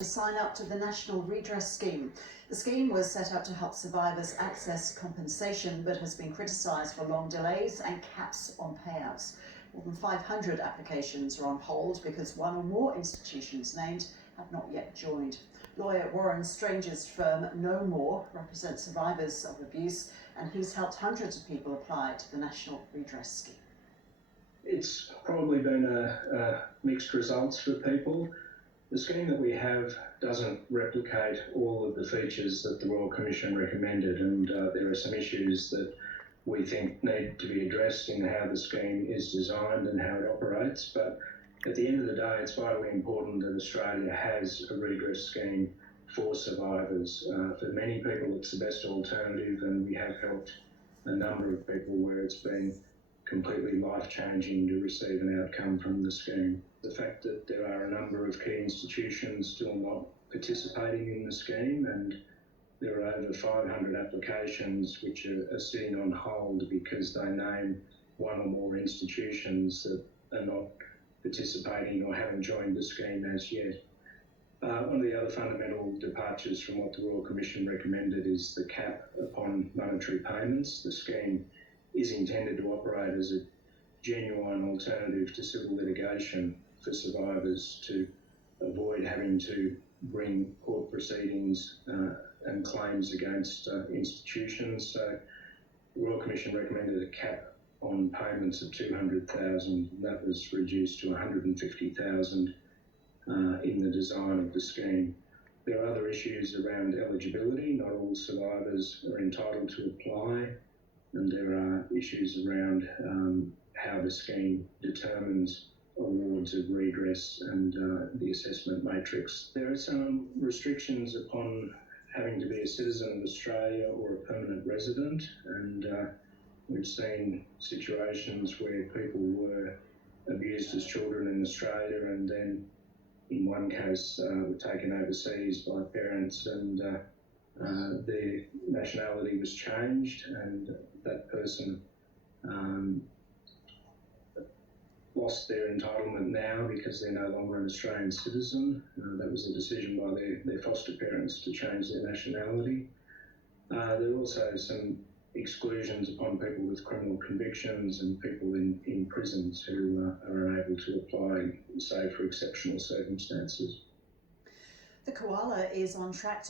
To sign up to the National Redress Scheme. The scheme was set up to help survivors access compensation, but has been criticised for long delays and caps on payouts. More than 500 applications are on hold because one or more institutions named have not yet joined. Lawyer Warren Stranger's firm No More represents survivors of abuse, and he's helped hundreds of people apply to the National Redress Scheme. It's probably been a mixed results for people. The scheme that we have doesn't replicate all of the features that the Royal Commission recommended, and there are some issues that we think need to be addressed in how the scheme is designed and how it operates. But at the end of the day, it's vitally important that Australia has a redress scheme for survivors. For many people, it's the best alternative, and we have helped a number of people where it's been completely life-changing to receive an outcome from the scheme. The fact that there are a number of key institutions still not participating in the scheme, and there are over 500 applications which are sitting on hold because they name one or more institutions that are not participating or haven't joined the scheme as yet. One of the other fundamental departures from what the Royal Commission recommended is the cap upon monetary payments. The scheme is intended to operate as a genuine alternative to civil litigation for survivors to avoid having to bring court proceedings and claims against institutions. So the Royal Commission recommended a cap on payments of $200,000. That was reduced to $150,000 in the design of the scheme. There are other issues around eligibility. Not all survivors are entitled to apply, and there are issues around how the scheme determines awards of redress and the assessment matrix. There are some restrictions upon having to be a citizen of Australia or a permanent resident, and we've seen situations where people were abused as children in Australia and then in one case were taken overseas by parents, and their nationality was changed, and that person lost their entitlement now because they're no longer an Australian citizen. That was a decision by their foster parents to change their nationality. There are also some exclusions upon people with criminal convictions and people in prisons who are unable to apply, save for exceptional circumstances. The koala is on track to